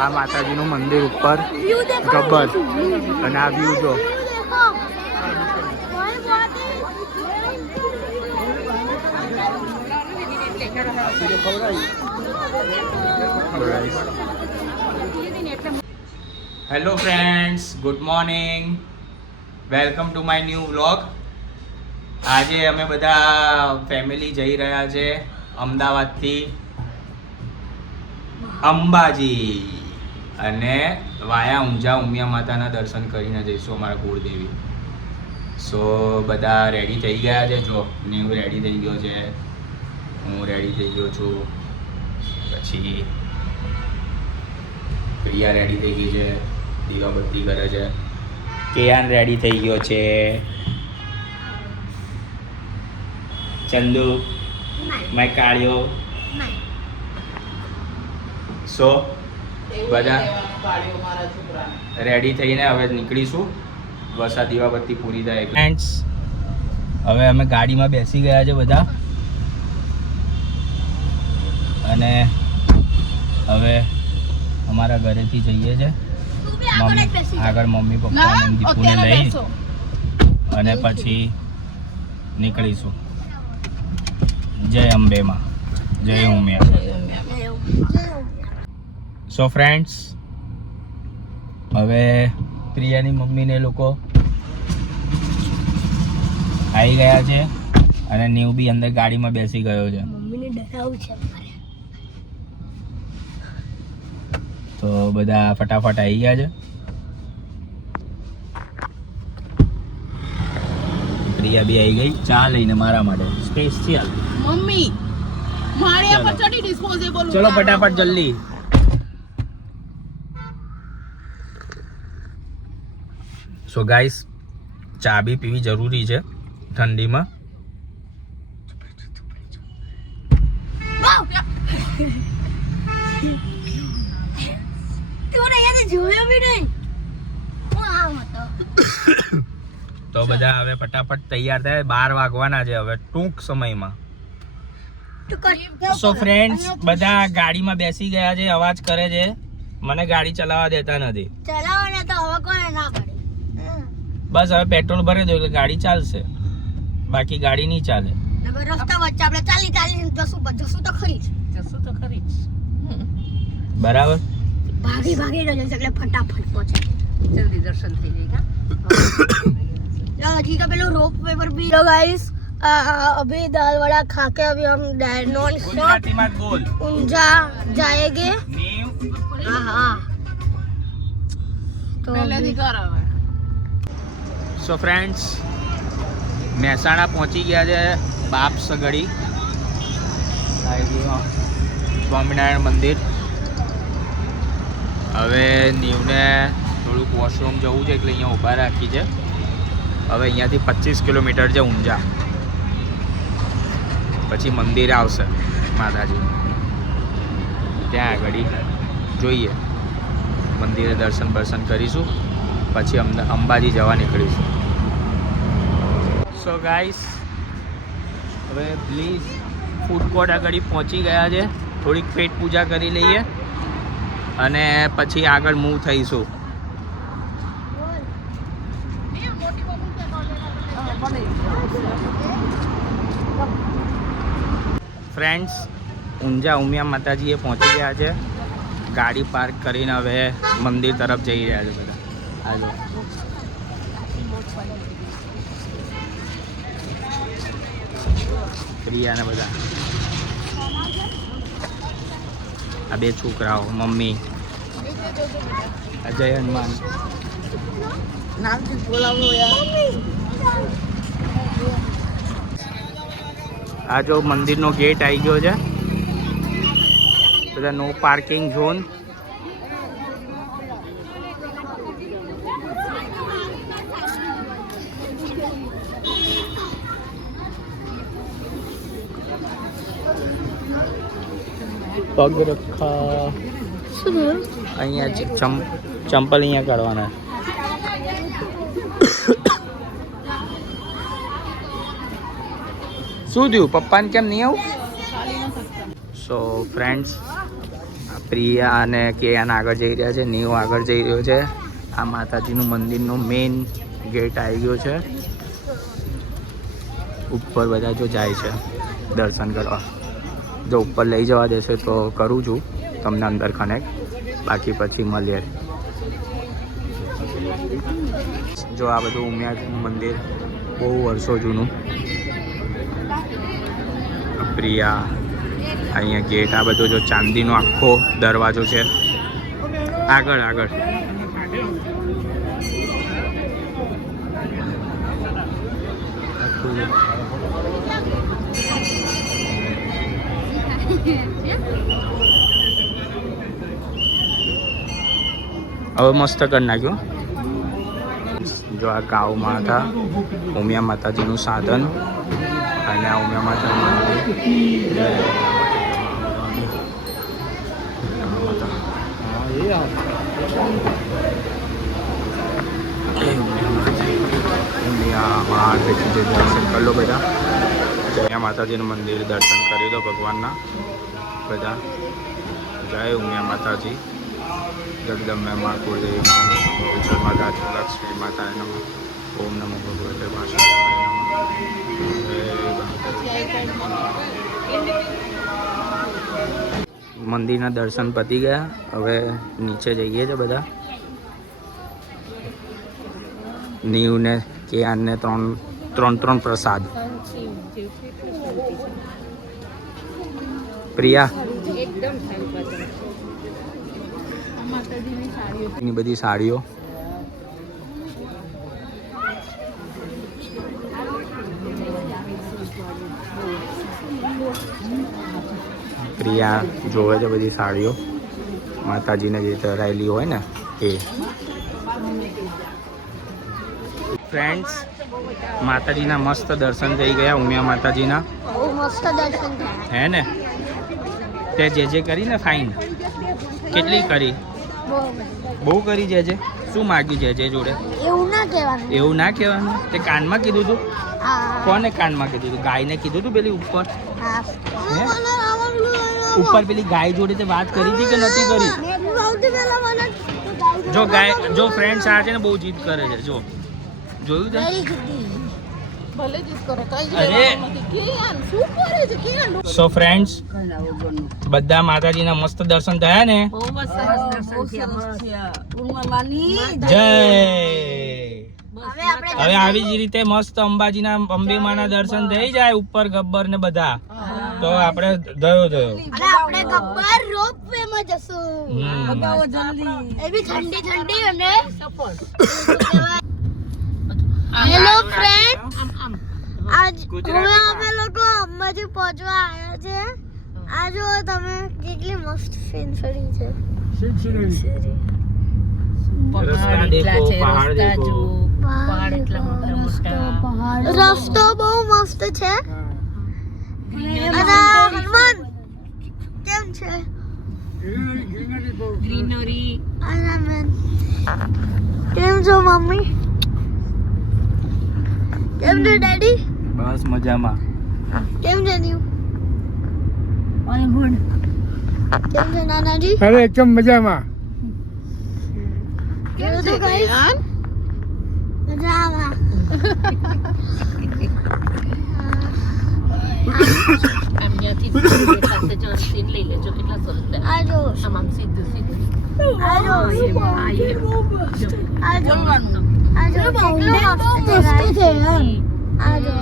આ માતાજીનું મંદિર ઉપર ગબ્બર અને આ વ્યૂ જો. Hello friends, good morning, welcome to my new vlog. આજે અમે બધા ફેમિલી જઈ રહ્યા છે અમદાવાદથી અંબાજી અને વાયા ઊંઝા ઉમિયા માતાના દર્શન કરીને જઈશું અમારા કુળદેવી. સો બધા રેડી થઈ ગયા છે. જો ન્યૂ રેડી થઈ ગયો છે, હું રેડી થઈ ગયો છું, પછી પ્રિયા રેડી થઈ ગઈ છે, દીવાબત્તી કરે છે, કેયાન રેડી થઈ ગયો છે, ચંદુ મેં કાળ્યો. સો બધા રેડી થઈને હવે નીકળીશું. વરસાદ દીવાબત્તી પૂરી થાય. ફ્રેન્ડ્સ, હવે અમે ગાડીમાં બેસી ગયા છે બધા અને હવે અમારા ઘરેથી જઈએ છે આગળ મમ્મી પપ્પા અને દીપુને લઈ અને પછી નીકળીશું. જય અંબેમાં, જય ઉમિયા. સો ફ્રેન્ડ્સ, હવે પ્રિયાની મમ્મીને લોકો આવી ગયા છે અને ન્યુ બી અંદર ગાડીમાં બેસી ગયો છે. મમ્મીને ડરાવું છે તો બધા ફટાફટ આવી ગયા છે. પ્રિયા બી આવી ગઈ ચા લઈને મારા માટે સ્પેશિયલ. મમ્મી મારે આ પચડી ડિસ્પોઝેબલ. ચલો ફટાફટ જલ્દી. સો ગાઈસ, ચા બી પીવી જરૂરી છે ઠંડીમાં. તો બધા હવે ફટાફટ તૈયાર થાય. 12 વાગવાના છે હવે ટૂંક સમયમાં. સો ફ્રેન્ડ્સ, બધા ગાડીમાં બેસી ગયા છે, અવાજ કરે છે, મને ગાડી ચલાવવા દેતા નથી. ચલાવવાના તો હવે કોને ના પડે. બસ હવે પેટ્રોલ ભરી દો એટલે ગાડી ચાલશે, બાકી ગાડી નહીં ચાલે. રસ્તા વચ્ચે આપણે ચાલી જશું તો ખરી જ. બરાબર. ભાગી રહ્યો છે એટલે ફટાફટ પહોંચે, જલ્દી દર્શન થઈ જાય. चलो ठीक है, पहले रोप वे पर भी। हेलो गाइस, अभी दाल वड़ा खा के अभी हम नॉन स्टॉप ऊंझा जाएंगे. हाँ तो સો ફ્રેન્ડ્સ, મહેસાણા પહોંચી ગયા છે. બાપ સગડી સ્વામિનારાયણ મંદિર. હવે નીવને થોડુંક વોશરૂમ જવું છે એટલે અહીંયા ઊભા રાખી છે. હવે અહીંયાથી 25 કિલોમીટર છે ઊંઝા, પછી મંદિર આવશે માતાજી. ત્યાં આગળ જોઈએ, મંદિરે દર્શન કરીશું, પછી અંબાજી જવા નીકળીશું. સો ગાઈસ, હવે પ્લીઝ ફૂડ કોર્ટ આગળ પહોંચી ગયા છે. થોડીક પેટ પૂજા કરી લઈએ અને પછી આગળ મૂવ થઈશું. ફ્રેન્ડ્સ, ઊંઝા ઉમિયા માતાજીએ પહોંચી ગયા છે. ગાડી પાર્ક કરીને હવે મંદિર તરફ જઈ રહ્યા છે બધા. હાલો પ્રિયાને બધા, આ બે છોકરાઓ, મમ્મી, અજય હનુમાન. નામથી બોલાવો યાર. આ જો મંદિરનો ગેટ આવી ગયો છે. બધા નો પાર્કિંગ ઝોન. પગ રખા અહીંયા ચંપલ અહીંયા કાઢવાના. શું થયું? પપ્પાને કેમ નહીં આવું? સો ફ્રેન્ડ્સ, પ્રિયા અને કેયાન આગળ જઈ રહ્યા છે, નીવ આગળ જઈ રહ્યો છે. આ માતાજીનું મંદિરનો મેઇન ગેટ આવી ગયો છે. ઉપર બધા જો જાય છે દર્શન કરવા. જો ઉપર લઈ જવા દેશે તો કરું છું તમને અંદર કનેક્ટ, બાકી પછી મળીએ. જો આ બધું ઉમિયાનું મંદિર બહુ વર્ષો જૂનું. પ્રિયા અહીંયા ગેટ, આ બધો જો ચાંદીનો આખો દરવાજો છે. આગળ આગળ હવે મસ્ત કરી નાખ્યું. જો આ ગામમાં હતા ઉમિયા માતાજીનું સાધન અને આ ઉમિયા માતાનું દર્શન કરી લો બધા. ઉમિયા માતાજીનું મંદિર દર્શન કરી દો ભગવાનના બધા. જય ઉમિયા માતાજી, જગદંબે મા કુળદેવી મા, વિઠ્ઠલ માતા, લક્ષ્મી માતા નમઃ. ઓમ નમો ભગવતે વાસુદેવાય નમઃ. મંદિરના દર્શન પતી ગયા. હવે નીચે જઈએ છે બધા. નીવ ને કેયાન ને ત્રણ પ્રસાદ. પ્રિયા ની બધી સાડીઓ. પ્રિયા જોવે છે બધી સાડીઓ માતાજીને જે ચરાયેલી હોય ને એ. ફ્રેન્ડ્સ, માતાજીના મસ્ત દર્શન થઈ ગયા. ઉમિયા માતાજીના બહુ મસ્ત દર્શન થયા. હે ને? તે જે કરીને ફાઇન કેટલી કરી? બહુ કરી જે. શું માગ્યું જે જોડે? એવું ના કહેવાનું. એવું ના કહેવાનું. તે કાનમાં કીધું તું? કોને કાનમાં કીધું તું? ગાયને કીધું તું પેલી ઉપર? ઉપર પેલી ગાય જોડે તે વાત કરી હતી કે નથી કરી? જો ગાય, જો ફ્રેન્ડ્સ આ છે ને બહુ જીદ કરે છે. જો જોયું તે? ભલે જીત કરે કઈ અરે શું કરે છે કે સો ફ્રેન્ડ્સ, બધા માતાજીના મસ્ત દર્શન થયા ને? બહુ સરસ દર્શન થયા. જય. હવે આવી જ રીતે મસ્ત અંબાજીના અંબે માના દર્શન થઈ જાય ઉપર ગબ્બર ને બધા, તો આપણે દયો અને આપણે ગબ્બર રોપવે માં જશું. બગાવો જલ્દી. એ બી ઠંડી ઠંડી અને હેલો ફ્રેન્ડ્સ, આજ હવે અમે લોકો અંબાજી પહોંચવા આવ્યા છે. આ જો તમે કેટલી મસ્ત સીનરી છે. રસ્તા દેખો, પહાડ દેખો. પહાડ એટલા મોટા મોટા. રસ્તો બહુ મસ્ત છે. અને હનુમાન કેમ છે? ગ્રીનરી. અને મેન કેમ છો મમ્મી? કેમ છે ડેડી? બસ મજામાં. કેમ છે નીવ? ઓય ગુડ. કેમ છે નાનાજી? અરે એકદમ મજામાં. કેમ છે ગાઈસ? મજામાં. અહીંયાથી પાસે જો સીન લઈ લેજો કેટલા સરસ છે. આ જો આમ સીધું સીધું. આ જો આ જો આ જો મસ્ત છે યાર. આ જો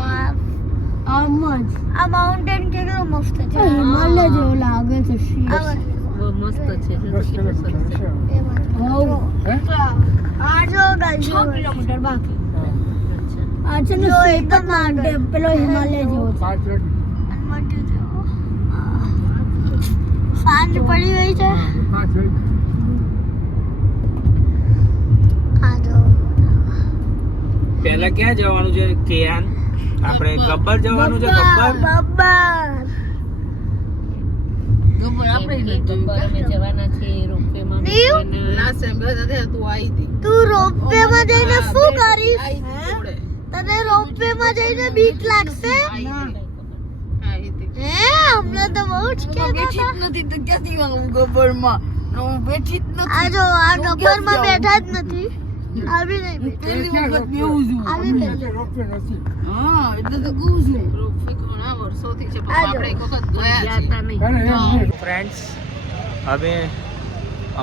આ માઉન્ટેન કેટલો મસ્ત છે. હિમાલય જેવો લાગે છે. બહુ મસ્ત છે. જો કેટલું સરસ છે. આ જો 6 કિલોમીટર બાકી. અચ્છા. આ છે ને એકદમ માઉન્ટેન પેલો હિમાલય જેવો છે. 5 વાગે. સાંજ પડી ગઈ છે. 5 વાગે. આ જો પહેલા ક્યાં જવાનું છે કેયાન? આપણે ગબ્બર જવાનું છે. ગબ્બર બબ્બર ગબ્બર આપણે લઈ ગબ્બર અમે જવાના છે રોપવેમાં. નીવ? લાસ્ટ ટાઈમ બધા તું આવી હતી. તું રોપવે માં જઈને શું કરીશ? જોડે તને રોપવે માં જઈને બીક લાગશે? આવી હતી. હે હમણાં તો બહુ જ બેઠી જ નથી તો ક્યાંથી આવું ગબ્બરમાં હું બેઠી જ નથી આ જો આ ગબ્બરમાં બેઠા જ નથી આવી નહીં પહેલી વખત બેહું છું આવી નહીં હા એટલે તો કહું છું રોપવે ઘણા વર્ષોથી છે પણ આ જો. આપણે એક વખત ગયા છીએ ફ્રેન્ડ્સ હવે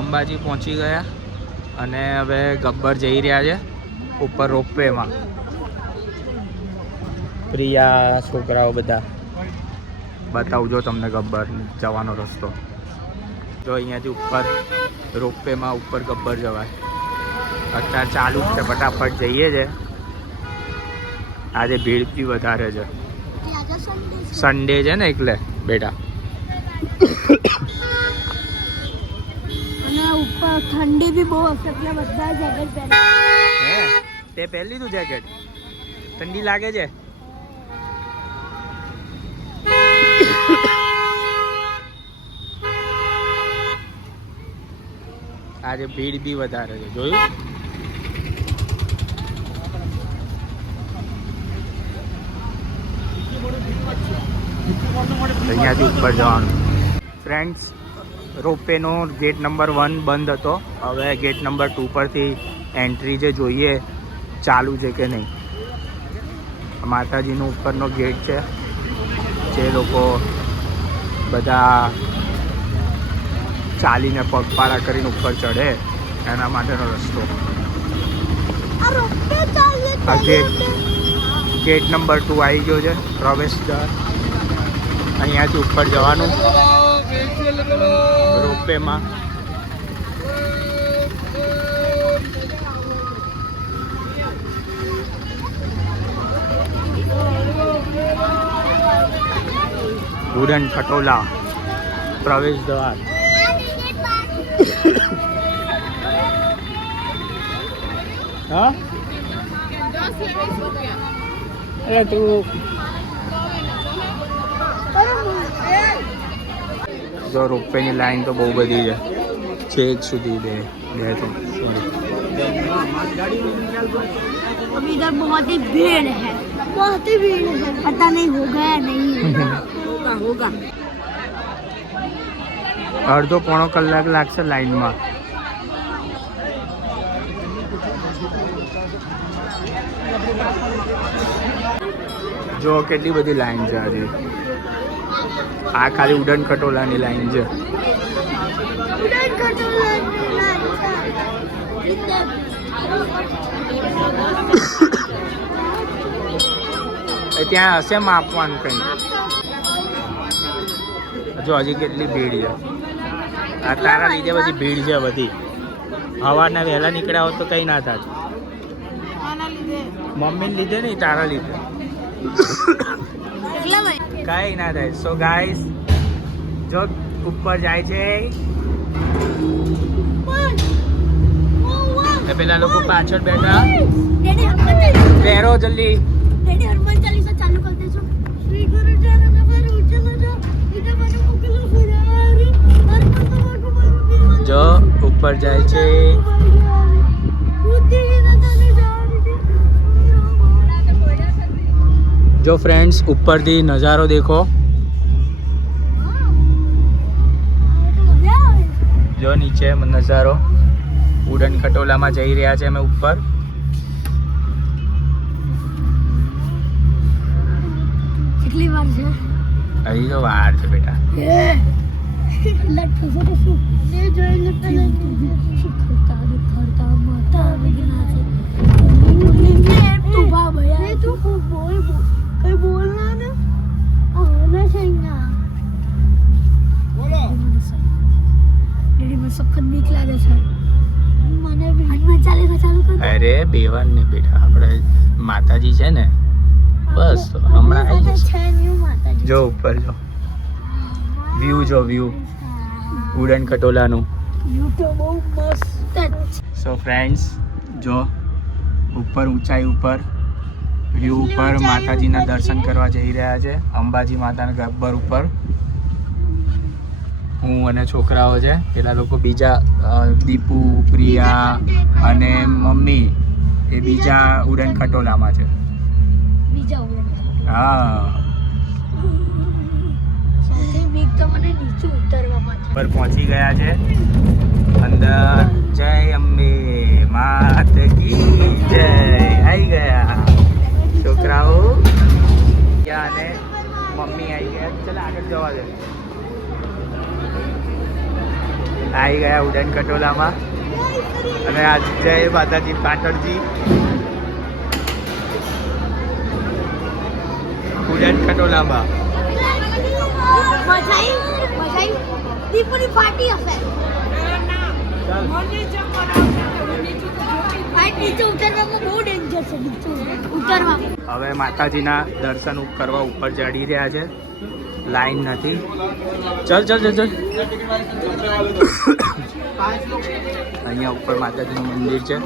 અંબાજી પહોંચી ગયા અને હવે ગબ્બર જઈ રહ્યા છે ઉપર રોપવેમાં. પ્રિયા છોકરાઓ બધા બતાવજો તમને ગબ્બર જવાનો રસ્તો. તો અહીંયાથી ઉપર રોપવેમાં ઉપર ગબ્બર જવાય. અત્યારે ચાલુ જ છે, ફટાફટ જઈએ છે. આજે ભીડ બી વધારે છે, સન્ડે છે ને એટલે બેટા. અને ઉપર ઠંડી બી બહુ હશે એટલે બધા જેકેટ પહેરે. હે તે પહેરી લીધું જેકેટ? ઠંડી લાગે છે? આજે ભીડ બી વધારે છે, જોયું? અહીંયાથી ઉપર જવાનું. ફ્રેન્ડ્સ, રોપવેનો ગેટ નંબર 1 બંધ હતો. હવે ગેટ નંબર 2 પરથી એન્ટ્રી જે જોઈએ ચાલુ છે કે નહીં. માતાજીનો ઉપરનો ગેટ છે, જે લોકો બધા ચાલીને પગપાળા કરીને ઉપર ચડે એના માટેનો રસ્તો. આ રોપવે ચાલે આ ગેટ નંબર 2 આવી ગયો છે, પ્રવેશ દ્વાર. અહીંયાથી ઉપર જવાનું રોપવેમાં. ઉડન ખટોલા પ્રવેશ દ્વાર. હા અરે તું જો રોપવેની લાઈન તો બહુ બધી છે, છેક સુધી બે તો अभी इधर बहुत ही भीड़ है, बहुत ही भीड़ है, पता नहीं होगा या नहीं होगा. અડધો પોણો કલાક લાગશે લાઈનમાં. જો કેટલી બધી લાઈન છે આજે. આ ખાલી ઉડન ખટોલાની લાઈન છે. ત્યાં હશે માપવાનું કંઈ. જો હજી કેટલી ભીડ છે. આ તારા લીધે બધી ભીડ છે બધી. સવારના વહેલા નીકળ્યા હોત તો કંઈ ના થાય. મમ્મીને લીધે નહીં, તારા લીધે કઈ ના થાય. સો ગાઈસ જો ઉપર જાય છે પેલા લોકો પાછળ બેઠા. પહેરો જલ્દી. हनुमान चालीसा चालू कर देજો. श्री गुरु चरण पर उचलो जो इधर મને મોકલો ફરારી હનુમાન જો ઉપર જાય છે. જો ફ્રેન્ડ્સ ઉપરથી નજારો દેખો. જો નીચે નજારો. ઉડન ખટોલામાં જઈ રહ્યા છે અમે ઉપર. કેટલી વાર છે? હજી તો વાર છે બેટા. લટ ફસે શું ને જોઈને પેલા ખરતા ખરતા માતા વિગના છે. તું બા ભયા તું બોલ કઈ બોલના ને આના છે ના બોલો. ડેડી મને સખત બીક લાગે છે. મને બી હનુમાન ચાલીસા ચાલુ કર. અરે બેવાન ને બેટા, આપણે માતાજી છે ને, બસ તો હમણાં આવી જશે. છે ન્યુ માતાજી. જો ઉપર જો વ્યૂ, જો વ્યૂ ઉડન ખટોલાનું. યુ તો બહુ મસ્ત છે. સો ફ્રેન્ડ્સ, જો ઉપર ઊંચાઈ ઉપર વ્યૂ ઉપર માતાજીના દર્શન કરવા જઈ રહ્યા છે. અંબાજી માતાના ગબ્બર ઉપર હું અને છોકરાઓ છે. પેલા લોકો બીજા દીપુ, પ્રિયા અને મમ્મી એ બીજા ઉડન ખટોલામાં છે. બીજા ઓળખ હા તો મને નીચે ઉતરવામાં છે. પર પહોંચી ગયા છે અંદર. જય અંબે માત કી જય. આવી ગયા છોકરાઓ ક્યાં અને મમ્મી આવી ગયા. ચાલ આગળ જવા દે. આવી ગયા ઉડન ખટોલામાં અને આ જય માતાજી પાટણજી ઉડન ખટોલામાં. મજા આવી દીપની પાર્ટી હશે. નીચે ઉતરવામાં બહુ ડેન્જર છે. નીચે ઉતરવામાં હવે માતાજીના દર્શન કરવા ઉપર ચડી રહ્યા છે. લાઈન નથી. ચલ ચલ ચલ ચલ. અહીંયા ઉપર માતાજીનું મંદિર છે.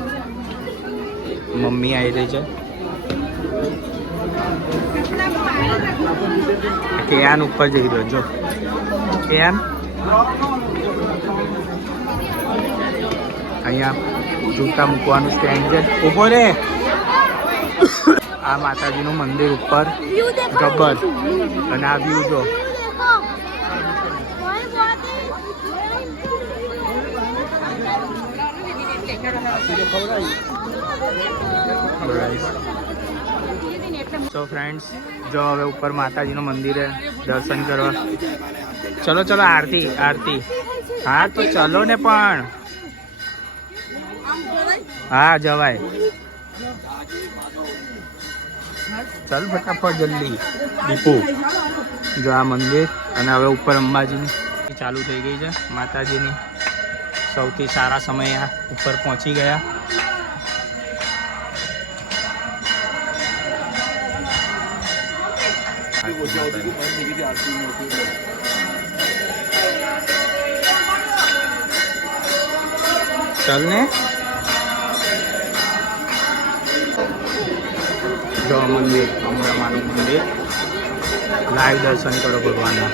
મમ્મી આવી રહી છે. કેયાન ઉપર જઈ રહ્યો. જો કેયાન અહીંયા જૂતા મૂકવાનું સ્ટેન્ડ છે. ઊભો રે. આ માતાજીનું મંદિર ઉપર ગબ્બર અને આ વ્યૂ જો. તો ફ્રેન્ડ્સ જો હવે ઉપર માતાજીનું મંદિરે દર્શન કરવા. ચલો ચલો આરતી આરતી. હા તો ચલો ને પણ. હા જવાય. ચાલ ફટાફટ જલ્દી. દીપુ જો આ મંદિર અને હવે ઉપર અંબાજીની ચાલુ થઈ ગઈ છે. માતાજીની સૌથી સારા સમયે આ ઉપર પહોંચી ગયા. ચાલ ને. જો મંદિર અમરામાનું મંદિર. લાઈવ દર્શન કરો ભગવાનના.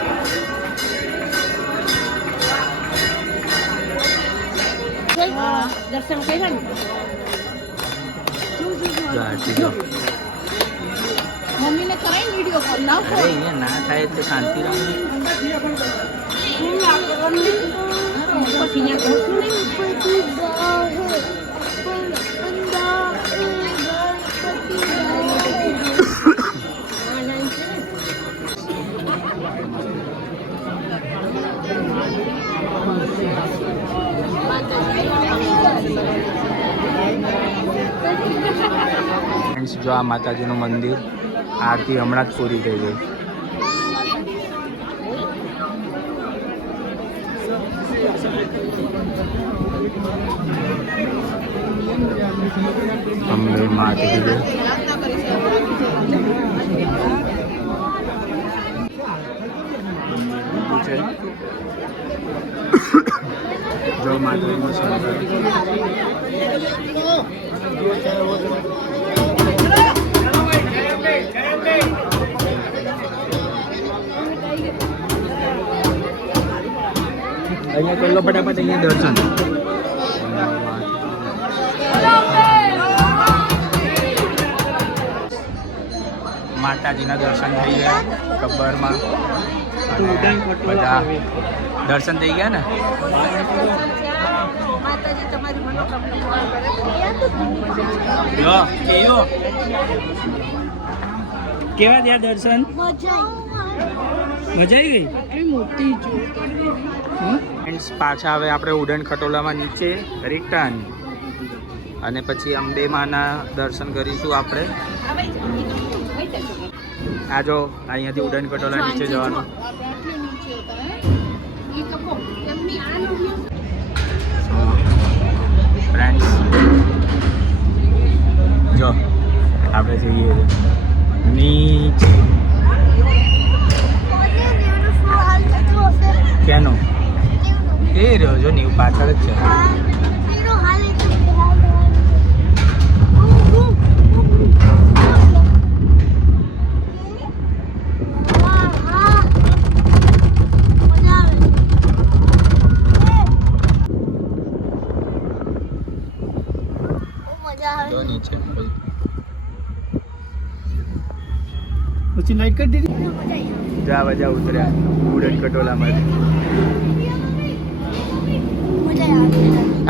દર્શન કર્યા ને મમ્મીને કરાય વિડીયો કોલ ના અરે અહીંયા ના થાય તો શાંતિ રહે. પછી ત્યાં ઘોસું નહીં. જો આ માતાજીનું મંદિર. આરતી હમણાં જ પૂરી થઈ ગઈ. અંબે માતાજી જો માતાજીનું શણગાર. અહીંયા કરી લો ફટાફટ. અહીંયા દર્શન. માતાજીના દર્શન થઈ ગયા ગબ્બરમાં અને બધા દર્શન થઈ ગયા ને. માતાજી તમારી મનોકામના લો કેવો કેવા થયા દર્શન? મજા મજા આવી ગઈ. મોટી ફ્રેન્ડ્સ પાછા હવે આપણે ઉડન ખટોલામાં નીચે રિટર્ન અને પછી અંબેમાના દર્શન કરીશું આપણે. આ જો અહીંયાથી ઉડન ખટોલા નીચે જવાનું. ફ્રેન્ડ્સ જો આપણે જઈએ નીચે. કેનો એ રહ્યો જો નીવ પાછળ જ છે. પછી લાઈટ કરી દીધી. જા બજા ઉતર્યા ઉડન કટોલામાં.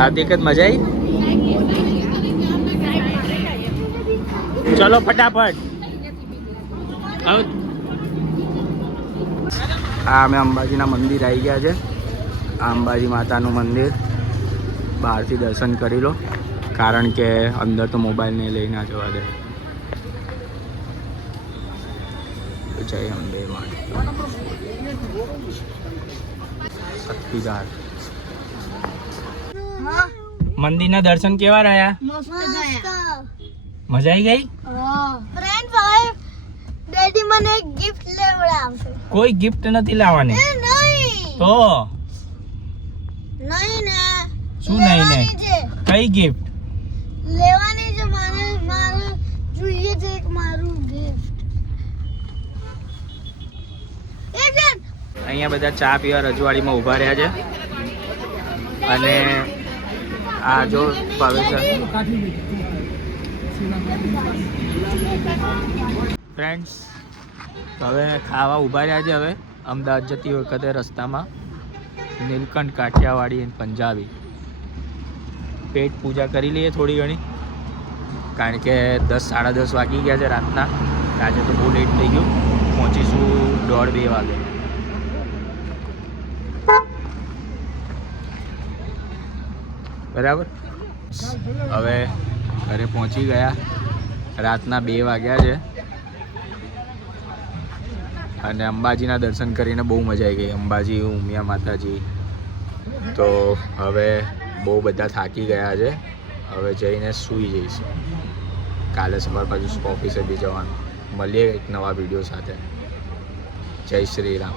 આવતી વખત મજા આવી. ચલો ફટાફટ. આ અમે અંબાજીના મંદિર આવી ગયા છે. આ અંબાજી માતાનું મંદિર બહારથી દર્શન કરી લો, કારણ કે અંદર તો મોબાઈલને લઈ ના જવા દે. જય અંબે માતા શક્તિદાર. મંદિરના દર્શન કેવા રહ્યા? મસ્ત મજા આવી ગઈ? ફ્રેન્ડ ભાઈ ડેડી મને એક ગિફ્ટ લેવડાવશે. કોઈ ગિફ્ટ નથી લાવવાની. એ નહીં તો નહીં ને શું નહીં ને? લેવાની છે. કઈ ગિફ્ટ? લેવાની છે મારે જોઈએ છે એક મારું ગિફ્ટ. એક જણ અહીંયા બધા ચા પીવા રજવાડીમાં ઊભા રહ્યા છે. અને આ જો ભાવેશ ફ્રેન્ડ્સ હવે ખાવા ઊભા રહ્યા છે. હવે અમદાવાદ જતી વખતે રસ્તામાં નીલકંઠ કાઠિયાવાડી અને પંજાબી પેટ પૂજા કરી લઈએ થોડી ઘણી, કારણ કે 10-10:30 વાગી ગયા છે રાતના. આજે તો બહુ લેટ થઈ ગયું. પહોંચીશું 1:30-2 વાગે. બરાબર. હવે ઘરે પહોંચી ગયા. રાતના 2 વાગ્યા છે અને અંબાજીના દર્શન કરીને બહુ મજા આવી ગઈ. અંબાજી ઉમિયા માતાજી. તો હવે બહુ બધા થાકી ગયા છે. હવે જઈને સૂઈ જઈશું. કાલે સવાર પાછું ઓફિસે બી જવાનું. મળીએ એક નવા વિડીયો સાથે. જય શ્રી રામ.